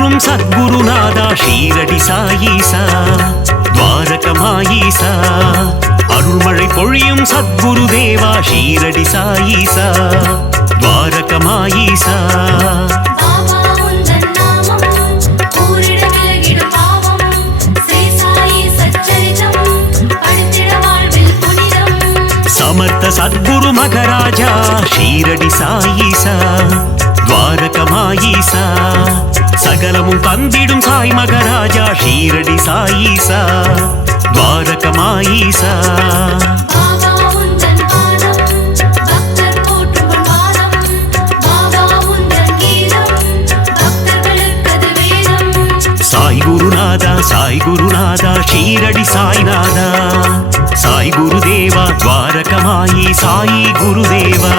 போற்றும் சத்குருநாதா ஷீரடி சாயீசா துவாரகமாயீசா அருள்மழை பொழியும் சத்குரு தேவா ஷீரடி சாயீசா துவாரகமாயீசா समर्थ सद्गुरु मगराजा ஷீரடி சாயீசா துவாரகமாயீசா சகலமும் தந்திடும் சாய் மகராஜா ஷீரடி சாயீசா துவாரகமாயீசா சாய் குருநாதா ஷீரடி சாய்நாதா சாய் குருதேவா துவாரகமாயி சாயி குருதேவா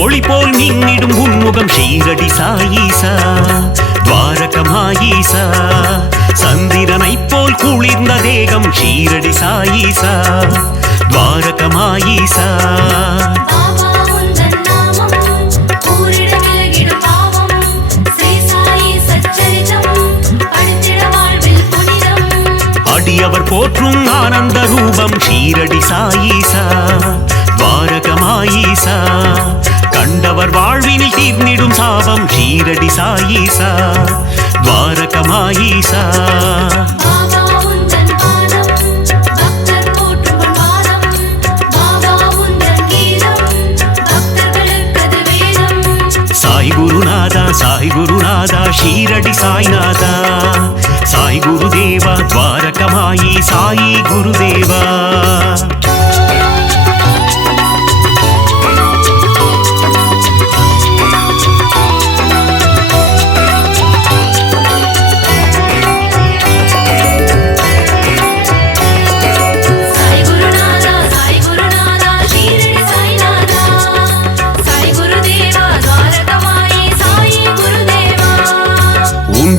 ஒளி போல் மின்னிடும் உன்முகம் ஷீரடி சாயீசா துவாரகமாயீசா சந்திரனை போல் குளிர்ந்த தேகம் ஷீரடி சாயீசா துவாரகமாயீசா அடியவர் போற்றும் ஆனந்த ரூபம் ஷீரடி சாயீசா துவாரகமாயீசா கண்டவர் வாழ்வினில் தீர்ந்திடும் சாபம் ஷீரடி சாயீசா துவாரகமாயீசா சாய் குருநாதா ஷீரடி சாய்நாதா சாய் குருதேவா துவாரகமாயி சாயி குருதேவா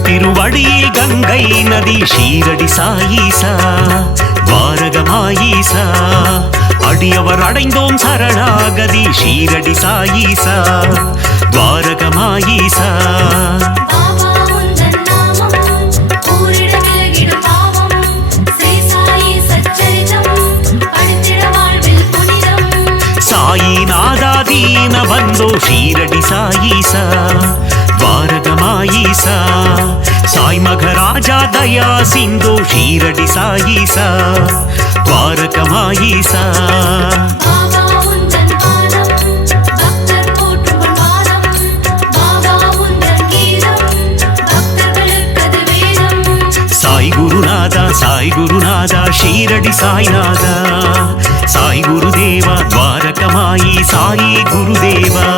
திருவடியில் கங்கை நதி ஷீரடி சாயீசா துவாரகமாயீசா அடியவர் அடைந்தோம் சரணாகதி ஷீரடி சாயீசா துவாரகமாயீசா சாயிநாதா தீன பந்தோ ஷீரடி சாயீசா துவாரகமாயீசா சாய் மகராஜா தயா சிந்தோ ஷீரடி சாயீசா துவாரகமாயீசா சாய் குருநாதா ஷீரடி சாய்நாதா சாய் குருதேவா துவாரகமாயி சாயி குருதேவா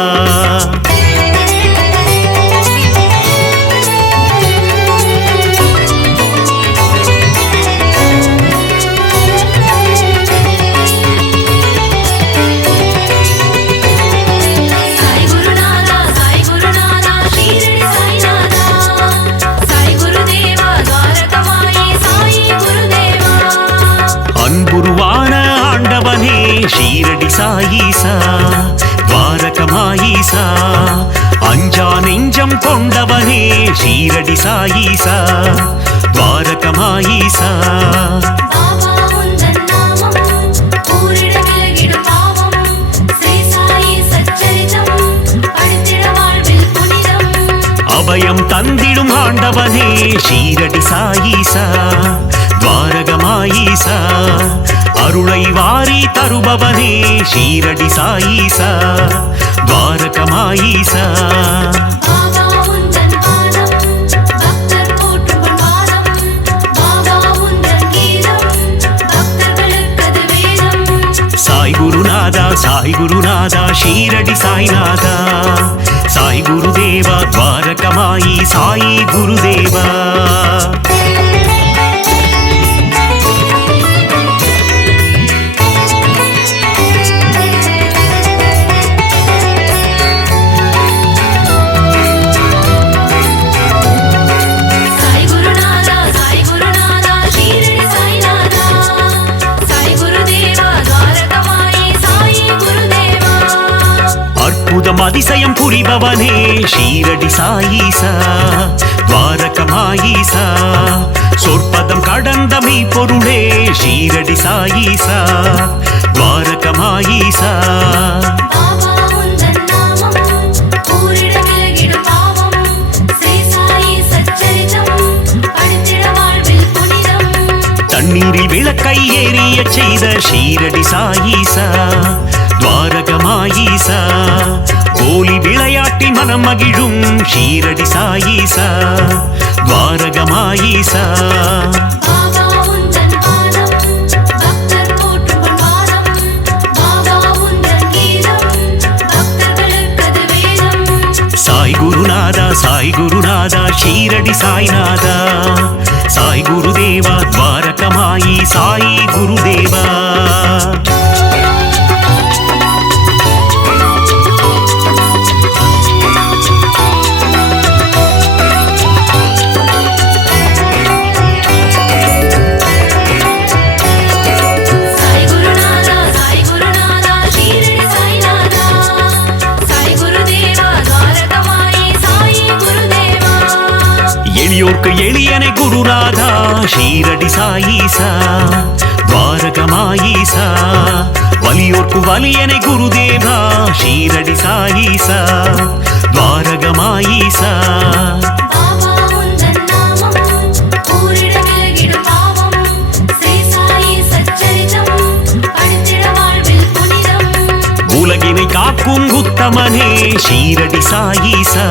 ஷீரடி சாயீசா துவாரகமாயீசா அஞ்சா நெஞ்சம் கொண்டவனே ஷீரடி சாயீசா துவாரகமாயீசா அபயம் தந்திடும் ஆண்டவனே ஷீரடி சாயீசா துவாரகமாயீசா அருளை வாரி தருபவனே ஷீரடி சாயீசா துவாரகமாயீசா சாய் குருநாதா ஷீரடி சாய்நாதா சாய் குருதேவா துவாரகமாயி சாயி குருதேவா அற்புதம் அதிசயம் புரிபவனே ஷீரடி சாயீசா துவாரகமாயீசா சொற்பதம் கடந்த மெய்ப்பொருளே ஷீரடி சாயீசா துவாரகமாயீசா தண்ணீரில் விளக்கை ஏறிய செய்த ஷீரடி சாயீசா துவாரகமாயீசா கோலி விளையாட்டி மனம் மகிழும் ஷீரடி சாயீசா துவாரகமாயீசா சாய் குருநாதா சாய் குருநாதா ஷீரடி சாய்நாதா சாய் குருதேவா துவாரகமாயி சாய் குருதேவா எளியோர்க்கு எளியனை குருநாதா ஷீரடி சாயீசா துவாரகமாயீசா வலியோர்க்கு வலியனை குருதேவா ஷீரடி சாயீசா துவாரகமாயீசா உலகினை காக்கும் உத்தமனே ஷீரடி சாயீசா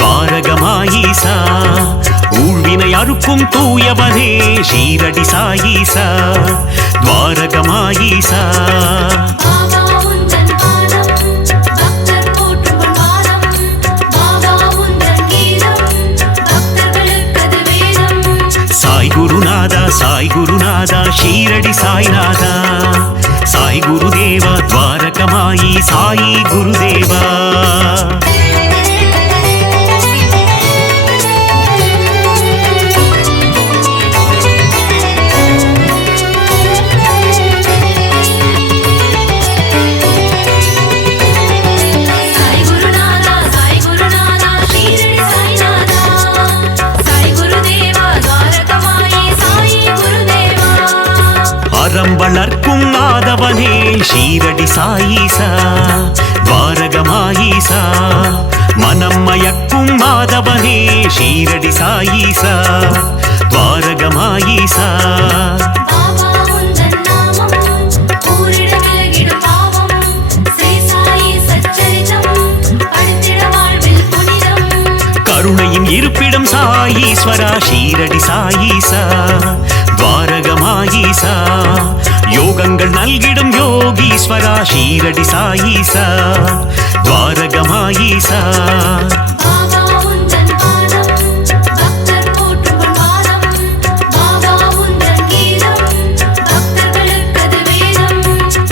துவாரகமாயீசா ஊழ்வினை அறுக்கும் தூயவனே ஷீரடி சாயீசா துவாரகமாயீசா சாய் குருநாதா சாய் குருநாதா ஷீரடி சாய்நாதா சாய் குருதேவா துவாரகமாயி சாய் குருதேவா வளர்க்கும் நாதவனே ஷீரடி சாயீசா துவாரகமாயீசா மனம் மயக்கும் மாதவனே ஷீரடி சாயீசா துவாரகமாயீசா கருணையின் இருப்பிடம் சாயீஸ்வரா ஷீரடி சாயீசா துவாரகமாயீசா யோகங்கள் நல்கிடும் யோகீஸ்வரா ஷீரடி சாயீசா துவாரகமாயீசா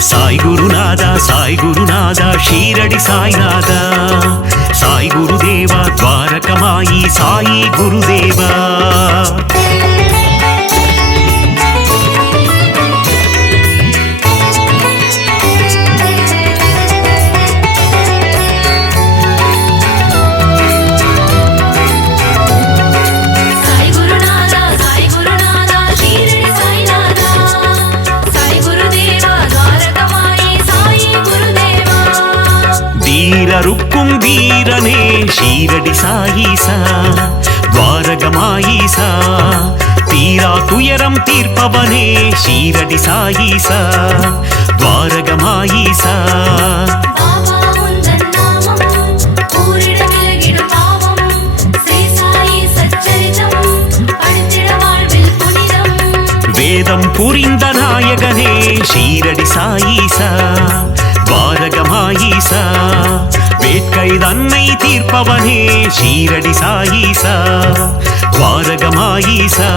சாய் குருநாதா சாய் குருநாதா ஷீரடி சாய்நாதா சாய் குருதேவா துவாரகமாயி சாய் குருதேவா வீரருக்கும் வீரனே ஷீரடி சாயீசா துவாரகமாயீசா தீரா துயரம் தீர்ப்பவனே ஷீரடி சாயீசா துவாரகமாயீசா வேதம் புரிந்த நாயகனே ஷீரடி சாயீசா துவாரகமாயீசா வேட்கை தன்னை தீர்ப்பவனே ஷீரடி சாயீசா துவாரகமாயீசா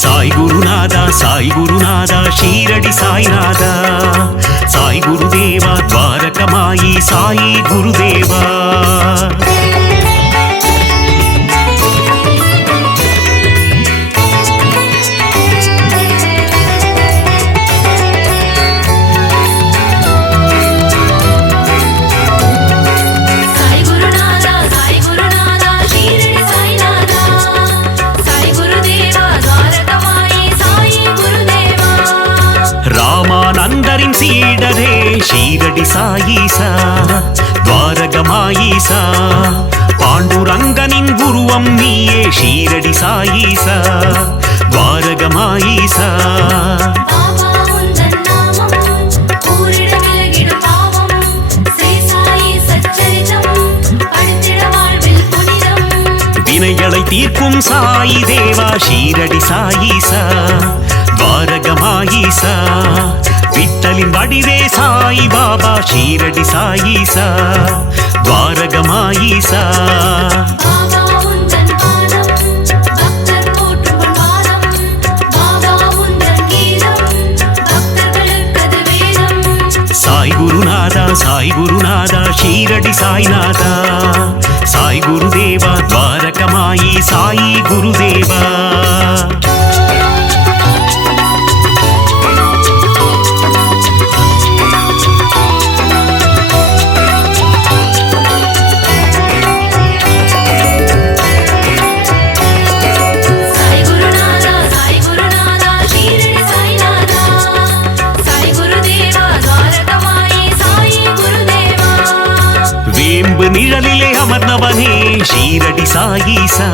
சாய் குருநாதா சாய் குருநாதா ஷீரடி சாய்நாதா சாய் குருதேவா துவாரகமாயி சாய் குருதேவா சாயீசா துவாரகமாயீசா பாண்டுரங்கனின் உருவம் நீயே ஷீரடி சாயீசா துவாரகமாயீசா வினைகளை தீர்க்கும் சாயி தேவா ஷீரடி சாயீசா துவாரகமாயீசா விட்டலின் வடிவே சாயி பாபா ஷீரடி சாயீசா துவாரகமாயீசா சாய் குருநாதா சாய் குருநாதா ஷீரடி சாய்நாதா சாய் குருதேவா துவாரகமாயி சாயி குருதேவா நிழலிலே அமர்ந்தவனே ஷீரடி சாயீசா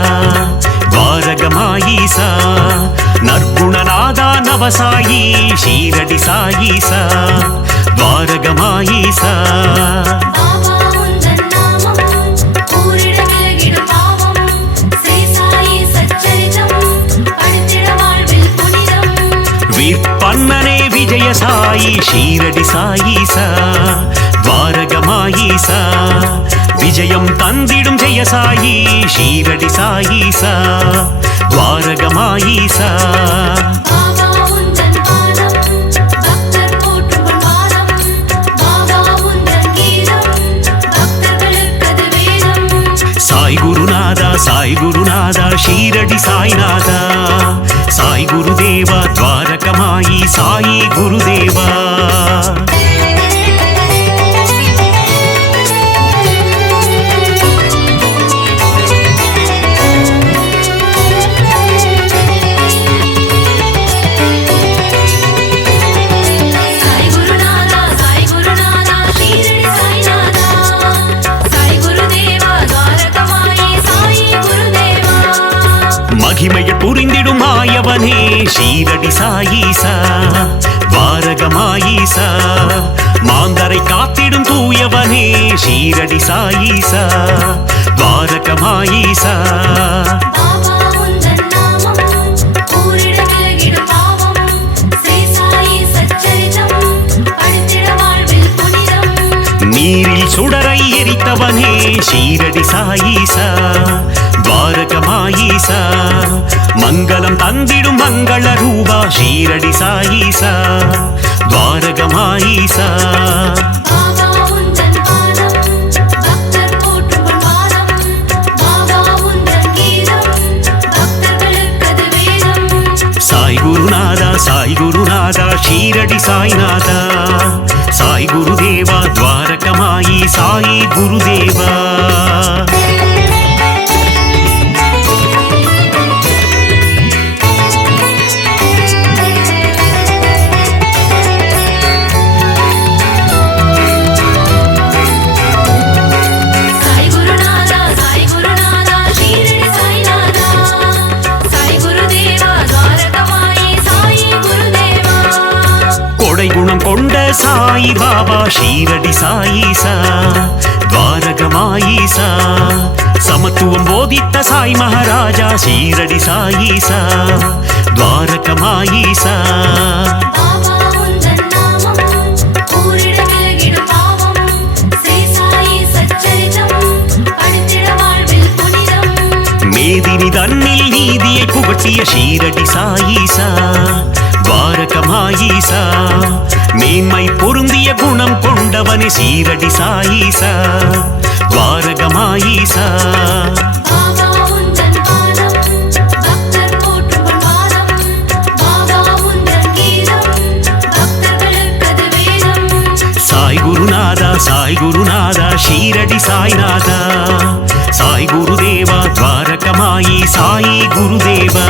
துவாரகமாயீசா நற்குணநாதா நவசாயி ஷீரடி சாயீசா துவாரகமாயீசா விற்பன்னனே விஜய சாயி ஷீரடி சாயீசா துவாரகமாயீசா விஜயம் தந்திடும் ஜெய சாயி ஷீரடி சாயீசா துவாரகமாயீசா சாய் குருநாதா சாய் குருநாதா ஷீரடி சாய்நாதா சாய் குருதேவா துவாரகமாயி சாயி குருதேவா மகிமையை புரிந்திடும் மாயவனே ஷீரடி சாயீசா துவாரகமாயீசா மாந்தரை காத்திடும் தூயவனே ஷீரடி சாயீசா துவாரகமாயீசா நீரில் சுடரை எரித்தவனே ஷீரடி சாயீசா துவாரகமாயீசா மங்களம் தந்திடும் மங்கள ரூபா ஷீரடி சாயீசா துவாரகமாயீசா சாய் குருநாதா சாய் குருநாதா ஷீரடி சாய்நாதா சாய் குருதேவா துவாரகமாயி சாயி குருதேவா குணம் கொண்ட சாயி பாபா ஷீரடி சாயீசா துவாரகமாயீசா சமத்துவம் போதித்த சாய் மகாராஜா ஷீரடி சாயீசா துவாரகமாயீசா மேதினி தன்னில் நீதியை புகட்டிய ஷீரடி சாயீசா துவாரகமாயீசா மேன்மை பொருந்திய குணம் கொண்டவனே ஷீரடி சாயீசா துவாரகமாயீசா சாய் குருநாதா சாய் குருநாதா ஷீரடி சாய்நாதா சாய் குருதேவா துவாரகமாயி சாயி குருதேவா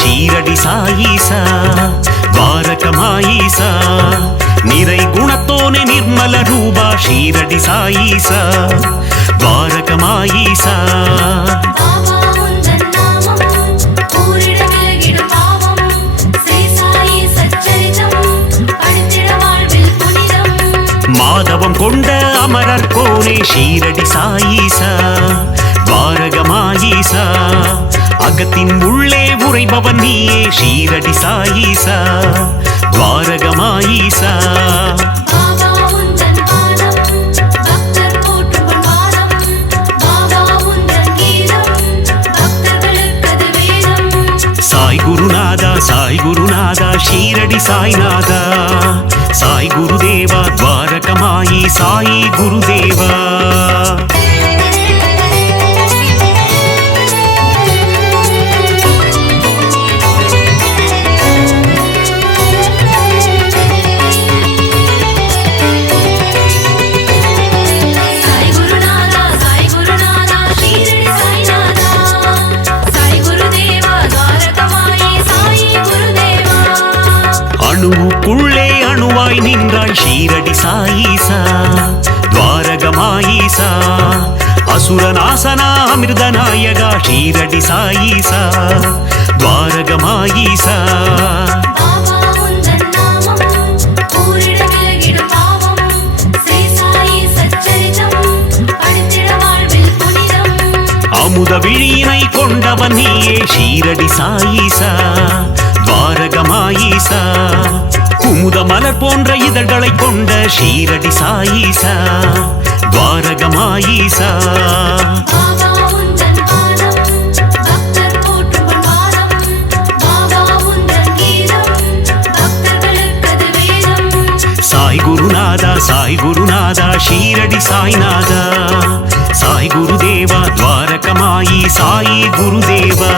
ஷீரடி சாயீசா துவாரகமாயீசா நிறை குணத்தோனே நிர்மல ரூபா ஷீரடி சாயீசா துவாரகமாயீசா மாதவம் கொண்ட அமரர் கோனே ஷீரடி சாயீசா துவாரகமாயீசா அகத்தின் உள்ளே உறைபவன் நீயே ஷீரடி சாயீசா துவாரகமாயீசா சாய் குருநாதா சாய் குருநாதா ஷீரடி சாய்நாதா சாய் குருதேவா துவாரகமாயி சாயி குருதேவா அணுவுக்குள்ளே அணுவாய் நின்றாய் ஷீரடி சாயீசா துவாரகமாயீசா அசுரநாசனா அமிர்தநாயகா ஷீரடி சாயீசா துவாரகமாயீசா அமுத விழியினை கொண்டவன் நீயே ஷீரடி சாயீசா துவாரகமாயீசா குமுத மலர் போன்ற இதழ்களை கொண்ட ஷீரடி சாயீசா துவாரகமாயீசா சாய் குருநாதா சாய் குருநாதா ஷீரடி சாய்நாதா சாய் குருதேவா துவாரகமாயி சாயி குருதேவா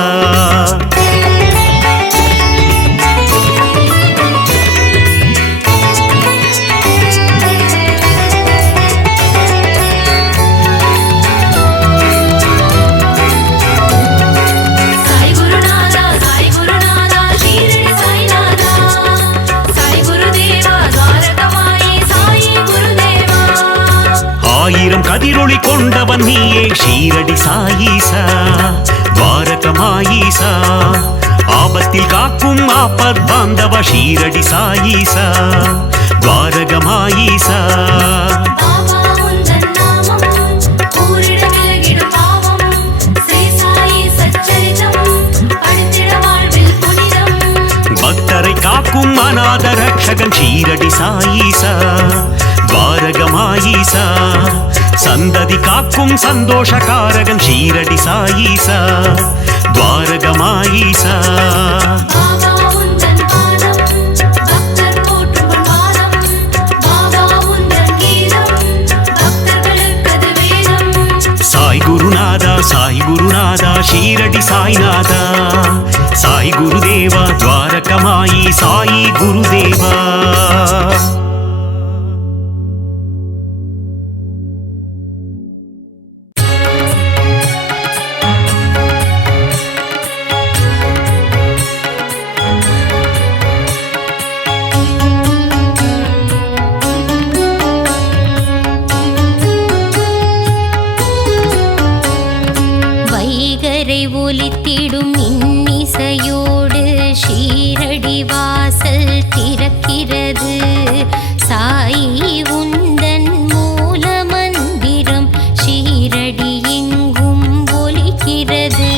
ஆயிரம் கதிரொளி கொண்டவன் நீயே ஷீரடி சாயீசா துவாரகமாயீசா ஆபத்தில் காக்கும் ஆபத் பாந்தவ ஷீரடி சாயீசா துவாரகமாயீசா பக்தரை காக்கும் அநாத ரக்ஷகன் ஷீரடி சாயீசா துவாரகமாயீசா சந்ததி காக்கும் சந்தோஷகாரகன் ஷீரடி சாயீசா துவாரகமாயீசா சாய் குருநாதா சாய் குருநாதா ஷீரடி சாய்நாதா சாய் குருதேவா துவாரகமாயி சாயி குருதேவா ஒலித்திடும் இன்னிசையோடு ஷீரடி வாசல் திறக்கிறது சாயி உந்தன் மூல மந்திரம் ஷீரடி எங்கும் ஒலிக்கிறது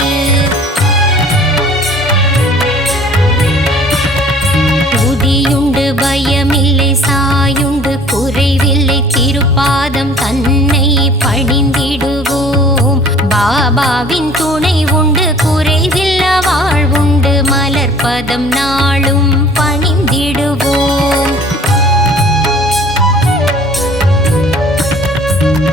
புதியுண்டு பயமில்லை சாயுண்டு குறைவில்லை திருப்பாதம் தன்னை பணிந்திடுவோம் பாபாவின் துணை உண்டு குறைவில்ல வாழ்வுண்டு மலர்பதம் நாளும் பணிந்திடுவோம்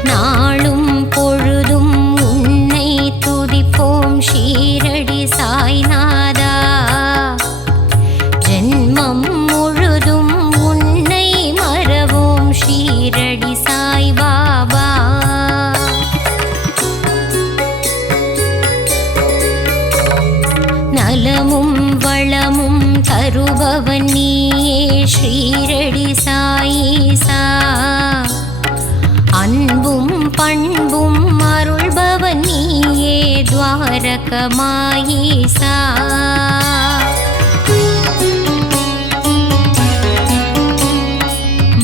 நாளும் பொழுதும் உன்னை துதிப்போம் ஷீரடி சாய்நாதா ஜென்மம் முழுதும் உன்னை மறவோம் ஷீரடி சாய் பாபா நலமும் தருபவன் நீயே ஸ்ரீரடி சாயீசா. அன்பும் பண்பும் அருள்பவன் நீயே துவாரகமாயீசா.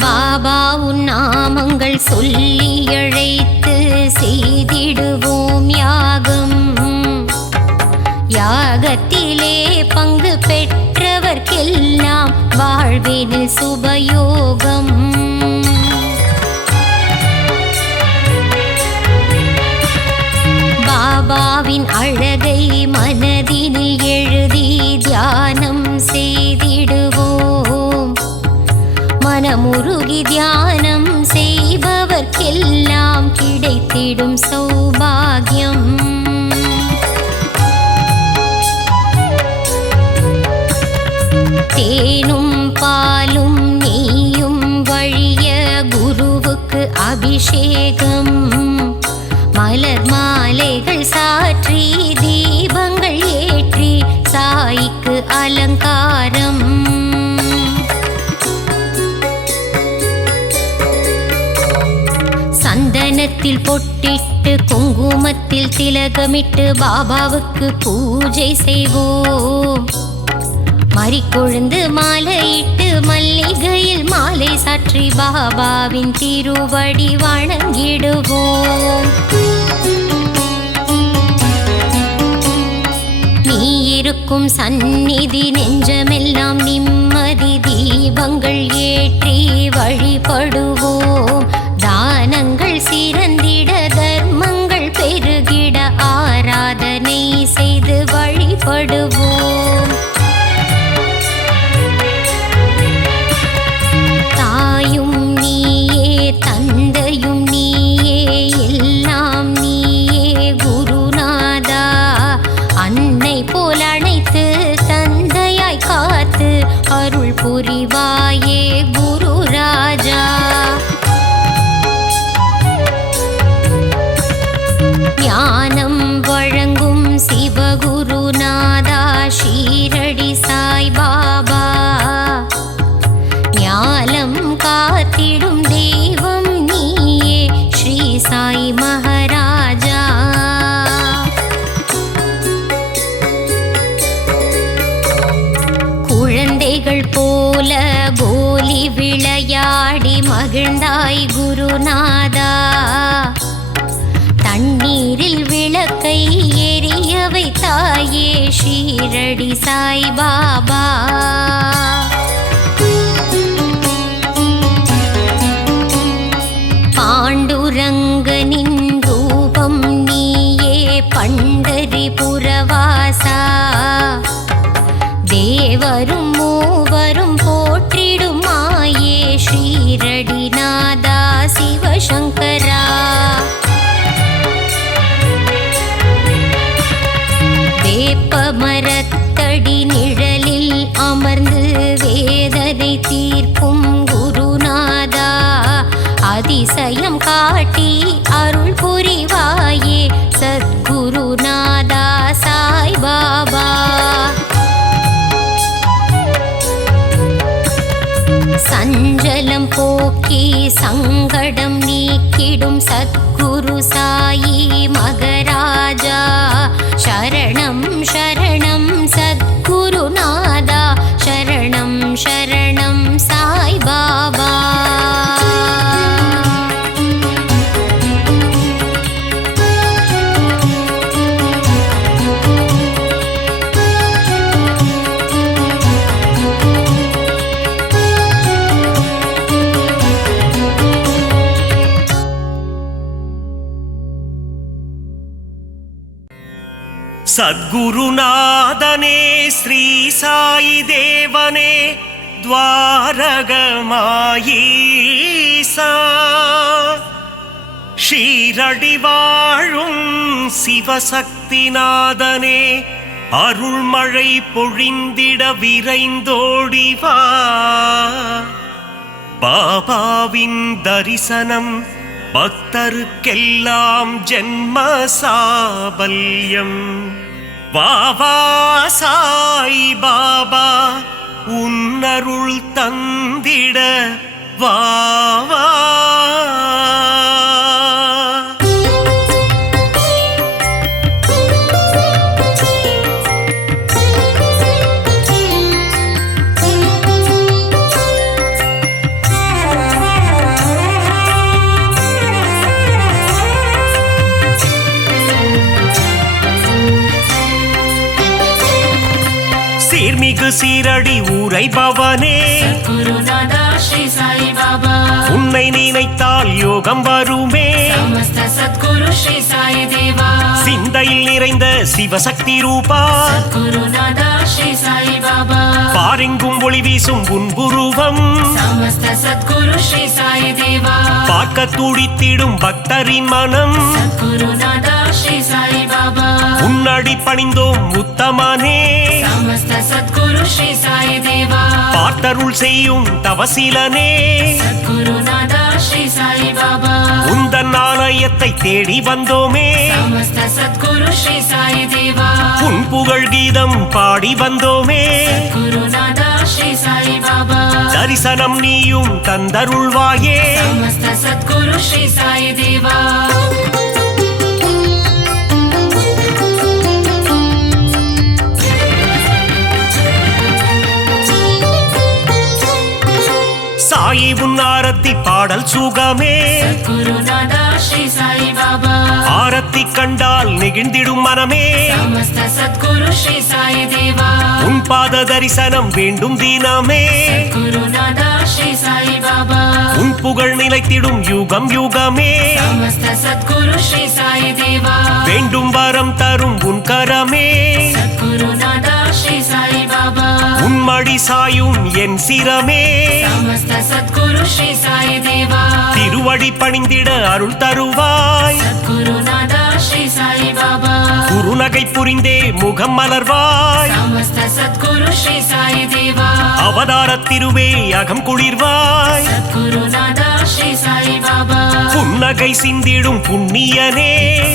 பாபா உன் நாமங்கள் சொல்லி அழைத்து செய்திடுவோம் யாகம். யாகத்திலே பங்கு பெற்றவர்க்கெல்லாம் வாழ்வினில் சுபயோகம். பாபாவின் அழகை மனதினில் எழுதி தியானம் செய்திடுவோம். மனமுருகி தியானம் செய்பவர்க்கெல்லாம் கிடைத்திடும் சௌபாகியம். தேனும் பாலும் நெய்யும் வழிய குருவுக்கு அபிஷேகம். மலர் மாலைகள் சாற்றி தீபங்கள் ஏற்றி சாய்க்கு அலங்காரம். சந்தனத்தில் பொட்டிட்டு குங்குமத்தில் திலகமிட்டு பாபாவுக்கு பூஜை செய்வோம். மறிக்கொழுந்து மாலையிட்டு மல்லிகையில் மாலை சாற்றி பாபாவின் திருவடி வணங்கிடுவோம். நீ இருக்கும் சந்நிதி நெஞ்சமெல்லாம் நிம்மதி. தீபங்கள் ஏற்றி வழிபடுவோம். தானங்கள் சிறந்திட தர்மங்கள் பெருகிட ஆராதனை செய்து வழிபடுவோம். தாயும் நீயே தந்தையும் நீயே எல்லாம் நீயே குருநாதா. அன்னை போல் அணைத்து தந்தையாய் காத்து அருள் புரிவாயே குரு ராஜா. ஞானம் வழங்கும் சிவகுருநாதா ஷீரடி சாய் பாபா. ஞானம் காத்திடும் தெய்வம் நீயே ஸ்ரீ சாய் மகாராஜா. குழந்தைகள் போல கோலி விளையாடி மகிழ்ந்தாய் குருநாதா. தண்ணீரில் விளக்கை எரிய வைத்தாயே ஷீரடி சாய் பாபா. பாண்டுரங்கனின் ரூபம் நீயே பண்டரிபுரவாசா. தேவரும் மூவரும் போற்றிடும் மாயே ஷீரடி நாதா சிவசங்கரா. வேப்ப மரத்தடி நிழலில் அமர்ந்து வேதனை தீர்க்கும் குருநாதா. அதிசயம் காட்டி அருள் புரிவாயே சத்குருநாதா சாய் பாபா. சஞ்சலம் போக்கி சங்கடம் நீக்கிடும் சத்குரு சாயி மகராஜா. சரணம் சரணம் சத்குருநாதா. சரணம் சரணம் சாய் பாபா. சத்குருநாதனே ஸ்ரீ சாயி தேவனே துவாரகமாயீசா. ஷீரடி வாழும் சிவசக்திநாதனே அருள்மழை பொழிந்திட விரைந்தோடிவா. பாபாவின் தரிசனம் பக்தருக்கெல்லாம் ஜென்ம சாபல்யம். வாவா சாய் பாபா உன்னருள் தந்திட வா வா. சீர்மிகு சீரடி உரைபவனே குருநாதா ஸ்ரீ சாய் பாபா, உன்னை நினைத்தால் யோகம் வருமே. சமஸ்த சத்குரு ஸ்ரீ சாய் தேவா, சிந்தையில் நிறைந்த சிவசக்தி ரூபா குருநாதா ஸ்ரீ சாய் பாபா, பாரெங்கும் ஒளி வீசும் உன்புருவம் சமஸ்த சத்குரு ஸ்ரீ சாய் தேவா, பார்க்க துடித்திடும் பக்தரின் மனம் குருநாதா ஸ்ரீ சாய் பாபா, உன்னடி பணிந்தோம் உத்தமனே. சமஸ்த சத்குரு ஸ்ரீ சாய் தேவா, பார்த்தருள் செய்யும் தவசீலனே. குருநாதா ஸ்ரீ சாய் பாபா, உந்தன் ஆலயத்தை தேடி வந்தோமே. சமஸ்த சத்குரு ஸ்ரீ சாய் தேவா, உன் புகழ் கீதம் பாடி வந்தோமே. குருநாதா ஸ்ரீ சாய் பாபா, தரிசனம் நீயும் தந்தருள்வாயே. சமஸ்த சத்குரு ஸ்ரீ சாய் தேவா, சாயி உன் ஆரத்தி பாடல் சுகமே. குருநாதா ஸ்ரீ சாய் பாபா, ஆரத்தி கண்டால் நெகிழ்ந்திடும் மனமே. சமஸ்த சத்குரு ஸ்ரீ சாய் தேவா, உன் பாத தரிசனம் வேண்டும் தினமே. குருநாதா ஸ்ரீ சாய் பாபா, உன் புகழ் நிலைத்திடும் யுகம் யுகமே. சமஸ்த சத்குரு ஸ்ரீ சாய் தேவா, வேண்டும் வரம் தரும் உன் கரமே. குருநாதா ஸ்ரீ சாய் பாபா, உன் மடி சாயும் என் சிரமே. சமஸ்த சத்குரு ஸ்ரீ சாய் தேவா, திருவடி பணிந்திட அருள் தருவாய். குருநாதா ஸ்ரீ சாய் பாபா, குறுநகை புரிந்தே முகம் மலர்வாய். சமஸ்த சத்குரு ஸ்ரீ சாய் தேவா, அவதார திருவே அகம் குளிர்வாய். குருநாதா ஸ்ரீ சாய் பாபா, புன்னகை சிந்திடும் புண்ணியனே.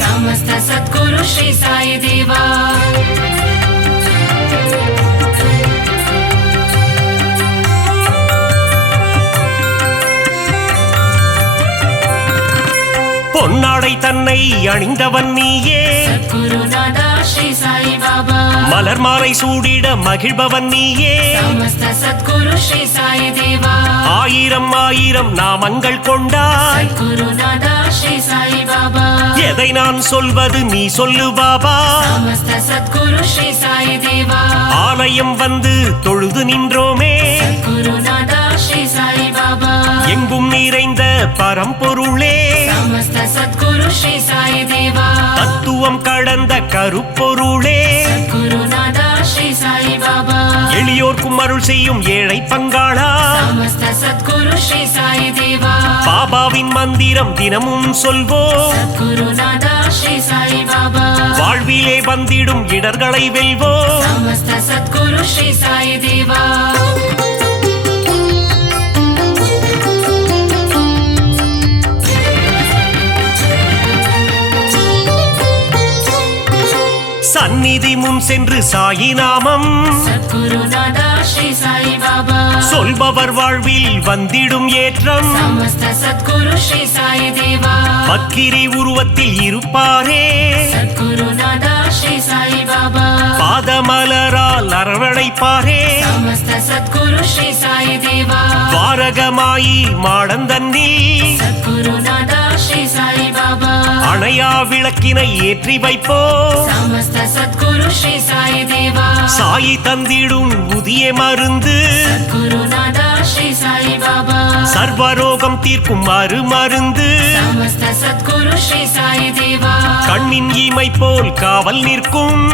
சமஸ்த சத்குரு ஸ்ரீ சாய் தேவா, பொன்னாடை தன்னை அணிந்தவன் நீயே. குருநாதா ஸ்ரீ சாய் பாபா, மலர் மாலை சூடிட மகிழ்பவன் நீயே. சமஸ்த சத்குரு ஸ்ரீ சாய் தேவா, ஆயிரம் ஆயிரம் நாமங்கள் கொண்டாய். குருநாதா ஸ்ரீ சாய் பாபா, எதை நான் சொல்வது நீ சொல்லு பாபா. சமஸ்த சத்குரு ஸ்ரீ சாய் தேவா, ஆலயம் வந்து தொழுது நின்றோமே. குருநாதா ஸ்ரீ சாய் பாபா, எங்கும் நிறைந்த பரம்பொருளே. சமஸ்த சத்குரு ஸ்ரீ சாய் தேவா, தத்துவம் கடந்த கருப்பொருளே. குருநாதா ஸ்ரீ சாய் பாபா, எளியோர்க்கும் அருள் செய்யும் ஏழை பங்காளா. சமஸ்த சத்குரு ஸ்ரீ சாய் தேவா, பாபாவின் மந்திரம் தினமும் சொல்வோம். குருநாதா ஸ்ரீ சாய் பாபா, வாழ்விலே வந்திடும் இடர்களை வெல்வோம். சமஸ்த சத்குரு ஸ்ரீ சாய் தேவா, சந்நிதி முன் சென்று சாயி நாமம் குருநாதா ஸ்ரீ சாய் பாபா, சொல்பவர் வாழ்வில் வந்திடும் ஏற்றம். சமஸ்த சத்குரு ஸ்ரீ சாய் தேவா, பக்கிரி உருவத்தில் இருப்பாரே. குருநாதா ஸ்ரீ சாய் பாபா, பாதமலரால் அரவணைப்பாரே. சமஸ்த சத்குரு ஸ்ரீ சாய் தேவா, வாரகமாயி மாடந்தன்னில் குருநாதா ஸ்ரீ சாய் பாபா, அணையா விளக்கினை ஏற்றி வைப்போ. சமஸ்த சத்குரு ஸ்ரீ சாய் தேவா, சாயி தந்திடும் புதிய மருந்து. குருநாதா ஸ்ரீ சாய் பாபா, சர்வரோகம் தீர்க்கும் மருந்து. சமஸ்த சத்குரு ஸ்ரீ சாய் தேவா, கண்ணின் இமை போல் காவல் நிற்கும்.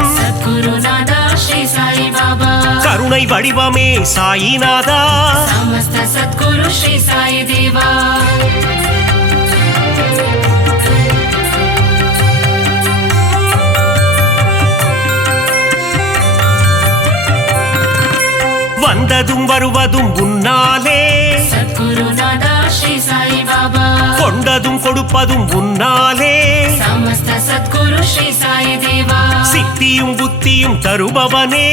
குருநாதா ஸ்ரீ சாய் பாபா, கருணை வடிவமே சாயிநாதா. சமஸ்த சத்குரு ஸ்ரீ சாய் தேவா, வந்ததும் வருவதும் உன்னாலே. குருநாதா ஸ்ரீ சாய் பாபா, கொண்டதும் கொடுப்பதும் உன்னாலே. சமஸ்த சத்குரு ஸ்ரீ சாய் தேவா, சித்தியும் புத்தியும் தருபவனே.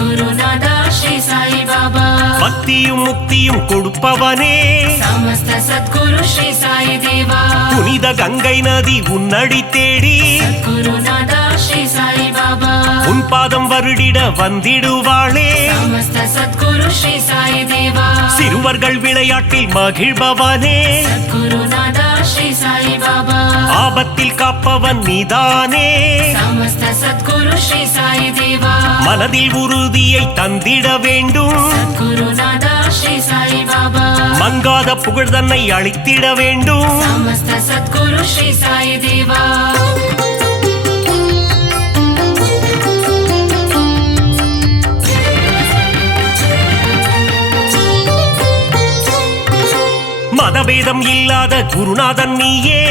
குருநாதா ஸ்ரீ சாய் பாபா, பக்தியும் முக்தியும் கொடுப்பவனே समस्त सद्गुरु श्री साई देवा புனித கங்கை நதி உன்னடி தேடி गुरुनादा श्री साई बाबा உன் பாதம் வருடிட வந்திடுவாளே समस्त सद्गुरु श्री साई देवा சிறுவர்கள் விளையாட்டில் மகிழ்பவனே गुरुनादा श्री साई बाबा ஆபத்தில் காப்பவன் நீதானே समस्त सद्गुरु श्री साई देवा மனதில் உறுதியை தந்திட வேண்டும் गुरुनादा श्री साई बाबा மங்காத புகழ் தன்னை அளித்திட வேண்டும் समस्त सद्गुरु श्री साई देवा மதபேதம் இல்லாத குருநாதன் நீயே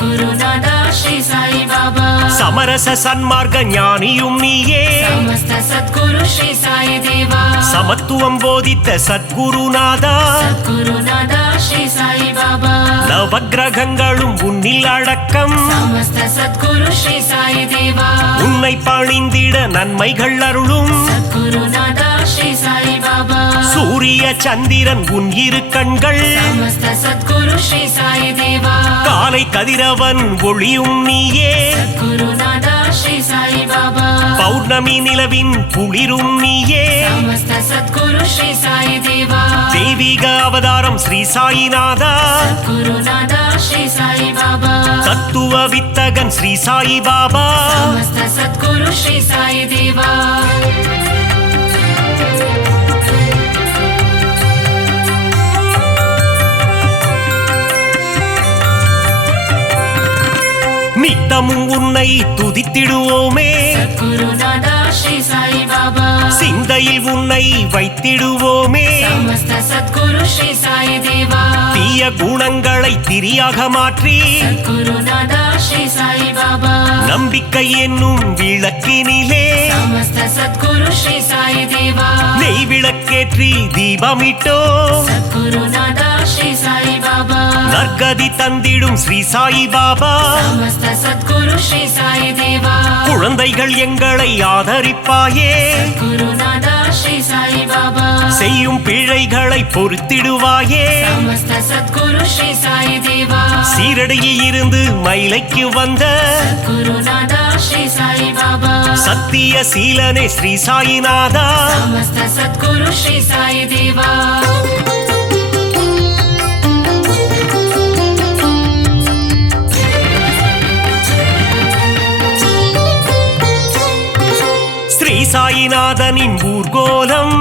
गुरुनादा श्री साई बाबा சமரச சன்மார்க்க ஞானியும் நீயே समस्त सद्गुरु श्री साई देवा சமத்துவம் போதித்த சத்குருநாதா गुरुनादा श्री साई बाबा நவக்கிரகங்களும் உன்னில் அடக்கம் समस्त सद्गुरु श्री साई देवा உன்னை பணிந்திட நன்மைகள் அருளும் गुरुनादा श्री साई बाबा சூரிய சந்திரன் உன் இரு கண்கள் समस्त सद्गुरु श्री साई देवा காலை கதிரவன் ஒளியும் நீயே गुरुनादा श्री साई बाबा பௌர்ணமி நிலவின் குளிரும் நீயே समस्त सद्गुरु श्री साई देवा தெய்வீக அவதாரம் ஸ்ரீ சாயிநாதா गुरुनादा श्री साई बाबा தத்துவ வித்தகன் ஸ்ரீ சாயி பாபா समस्त सद्गुरु श्री साई देवा நித்தமும் உன்னை துதித்திடுவோமே गुरुनादा श्री साई बाबा சிந்தையில் உன்னை வைத்திடுவோமே समस्त सद्गुरु श्री साई देवा தீய குணங்களை திரியாக மாற்றி गुरुनादा श्री साई बाबा நம்பிக்கை என்னும் விளக்கினிலே समस्त सद्गुरु श्री साई देवा நெய் விளக்கேற்றி தீபமிட்டோ गुरुनादा श्री साई बाबा நற்கதி தந்திடும் ஸ்ரீ சாயி பாபா समस्त सद्गुरु श्री साई देवा குழந்தைகள் எங்களை ஆதரிப்பாயே गुरुनादा श्री साई बाबा செய்யும் பிழைகளை பொறுத்திடுவாயே समस्त सद्गुरु श्री साई देवा சீரடியில் இருந்து மயிலைக்கு வந்த गुरुनादा श्री साई बाबा சத்திய சீலனே ஸ்ரீ சாயிநாதா समस्त सद्गुरु श्री साई देवा ஸ்ரீ சாயிநாதனின் ஊர்கோலம்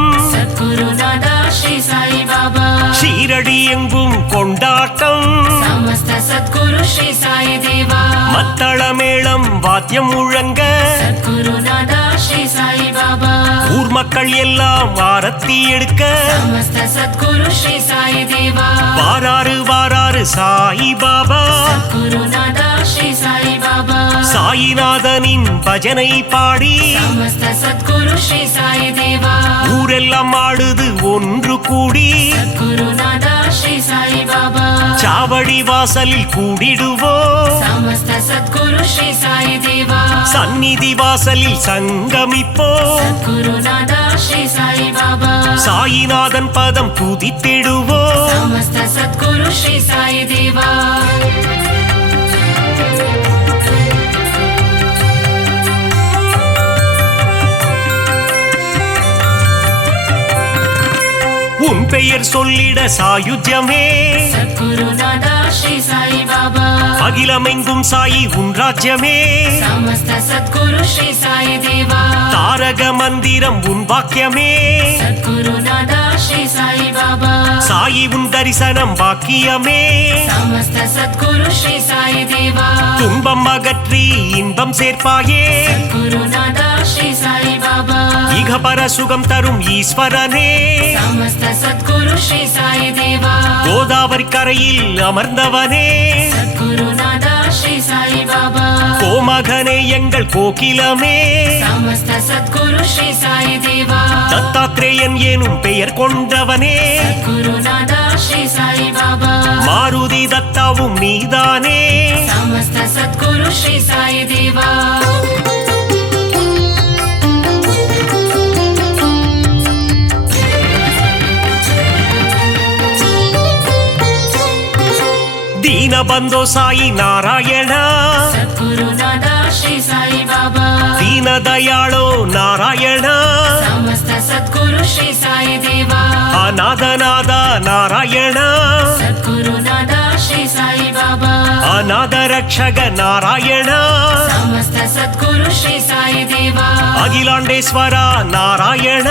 गुरुनादा श्री साई बाबा ஷீரடி எங்கும் கொண்டாட்டம் समस्त सद्गुरु श्री साई देवा மத்தள மேளம் வாத்தியம் முழங்க गुरुनादा श्री साई बाबा ஊர் மக்கள் எல்லாம் ஆரத்தி எடுக்க समस्त सद्गुरु श्री साई देवा வாராறு வாராறு சாயி பாபா गुरुनादा श्री साई बाबा சாயிநாதனின் பஜனை பாடி समस्त सद्गुरु श्री साई देवा ஊரெல்லாம் ஆடுது ஒன்று கூடி गुरुनादा श्री साई बाबा சாவடி வாசலில் கூடிடுவோம் समस्त सद्गुरु श्री साई देवा சந்நிதி வாசலில் சங்கமிப்போம் गुरुनादा श्री साई बाबा சாயிநாதன் பதம் துதித்திடுவோம் समस्त सद्गुरु श्री साई देवा உன் பெயர் சொல்லிட சாயுஜ்யமே गुरुनादा श्री साई बाबा அகிலமெங்கும் சாயி உன் ராஜ்யமே समस्त सद्गुरु श्री साई देवा தாரக மந்திரம் உன் வாக்கியமே गुरुनादा श्री साई बाबा சாயி உன் தரிசனம் பாக்கியமே समस्त सद्गुरु श्री साई देवा துன்பம் அகற்றி இன்பம் சேர்ப்பாயே गुरुनादा श्री साई बाबा இகபர சுகம் தரும் ஈஸ்வரனே समस्त सद्गुरु श्री साई देवा கோதாவரி கரையில் அமர்ந்தவனே गुरुनादा श्री साई बाबा கோமகனே எங்கள் கோகிலமே समस्त सद्गुरु श्री साई देवा தத்தாத்ரேயன் எனும் பெயர் கொண்டவனே गुरुनादा श्री साई बाबा மாருதி தத்தாவும் நீதானே समस्त सद्गुरु श्री साई देवा ದೀನಬಂಧೋ ಸಾಯಿ ನಾರಾಯಣ ಸದ್ಗುರುನಾಥ ಶ್ರೀ ಸಾಯಿ ಬಾಬಾ ದೀನದಯಾಳೋ ನಾರಾಯಣ ಸಮಸ್ತ ಸದ್ಗುರು ಶ್ರೀ ಸಾಯಿ ದೇವಾ ಅನಾಥನಾದ ನಾರಾಯಣ ಸದ್ಗುರುನಾಥ ಶ್ರೀ ಸಾಯಿ ಬಾಬಾ ಅನಾಥ ರಕ್ಷಕ ನಾರಾಯಣ ಸಮಸ್ತ ಸದ್ಗುರು ಶ್ರೀ ಸಾಯಿ ದೇವಾ அகிலாண்டேஸ்வர நாராயண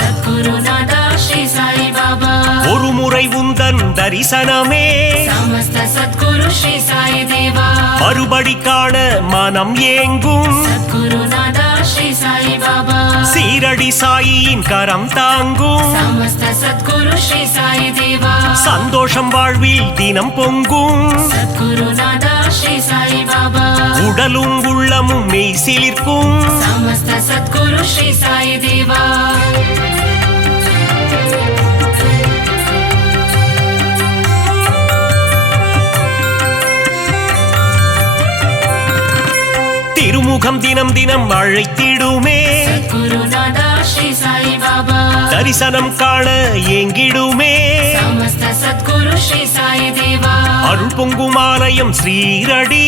ಸದ್ಗುರುನಾಥ ಶ್ರೀ ಸಾಯಿ ಬಾಬಾ ஒரு முறை உந்தன் தரிசனமே ಸಮಸ್ತ ಸದ್ಗುರು ಶ್ರೀ ಸಾಯಿ ದೇವಾ மறுபடி காண மனம் ஏங்கும் ಸದ್ಗುರುನಾಥ ಶ್ರೀ ಸಾಯಿ ಬಾಬಾ சீரடி சாயியின் கரம் தாங்கும் ಸಮಸ್ತ ಸದ್ಗುರು ಶ್ರೀ ಸಾಯಿ ದೇವಾ சந்தோஷம் வாழ்வில் தினம் பொங்கும் ಸದ್ಗುರುನಾಥ ಶ್ರೀ ಸಾಯಿ ಬಾಬಾ உடலும் உள்ளமும் மெய் சிலிர்க்கும் ಸಮಸ್ತ ಸದ್ಗುರು ಶ್ರೀ ಸಾಯಿ ದೇವಾ திருமுகம் தினம் தினம் அழைத்திடுமே ಸದ್ಗುರುನಾಥ ಶ್ರೀ ಸಾಯಿ ಬಾಬಾ தரிசனம் காண ஏங்கிடுமே ಸಮಸ್ತ ಸದ್ಗುರು ಶ್ರೀ ಸಾಯಿ ದೇವಾ அருள் பொங்கும் ஆலயம் ஸ்ரீரடி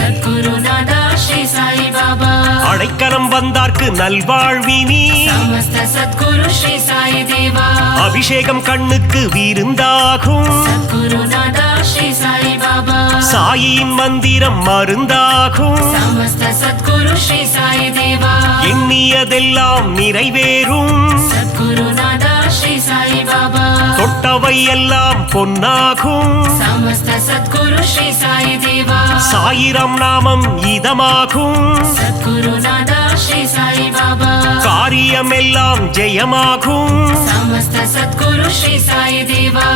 ಸದ್ಗುರುನಾಥ ಶ್ರೀ ಸಾಯಿ ಬಾಬா அடைக்கலம் வந்தார்க்கு நல்வாழ்வினி ಸಮಸ್ತ ಸದ್ಗುರು ಶ್ರೀ ಸಾಯಿ ದೇವಾ அபிஷேகம் கண்ணுக்கு விருந்தாகும் ಸದ್ಗುರುನಾಥ ಶ್ರೀ ಸಾಯಿ ಬಾಬಾ சாயின் மந்திரம் மருந்தாகும் ಸಮಸ್ತ ಸದ್ಗುರು ಶ್ರೀ ಸಾಯಿ ದೇವಾ எண்ணியதெல்லாம் நிறைவேறும் ಸದ್ಗುರುನಾಥ ಶ್ರೀ ಸಾಯಿ ಬಾಬಾ தொட்டவை எல்லாம் பொன்னாகும் ಸಮಸ್ತ ಸದ್ಗುರು ಶ್ರೀ ಸಾಯಿ ದೇವಾ சாயிரம் நாமம் இதமாகும் ಸದ್ಗುರುನಾಥ ಶ್ರೀ ಸಾಯಿ ಬಾಬಾ காரியம் எல்லாம் ஜெயமாகும் ಸಮಸ್ತ ಸದ್ಗುರು ಶ್ರೀ ಸಾಯಿ ದೇವಾ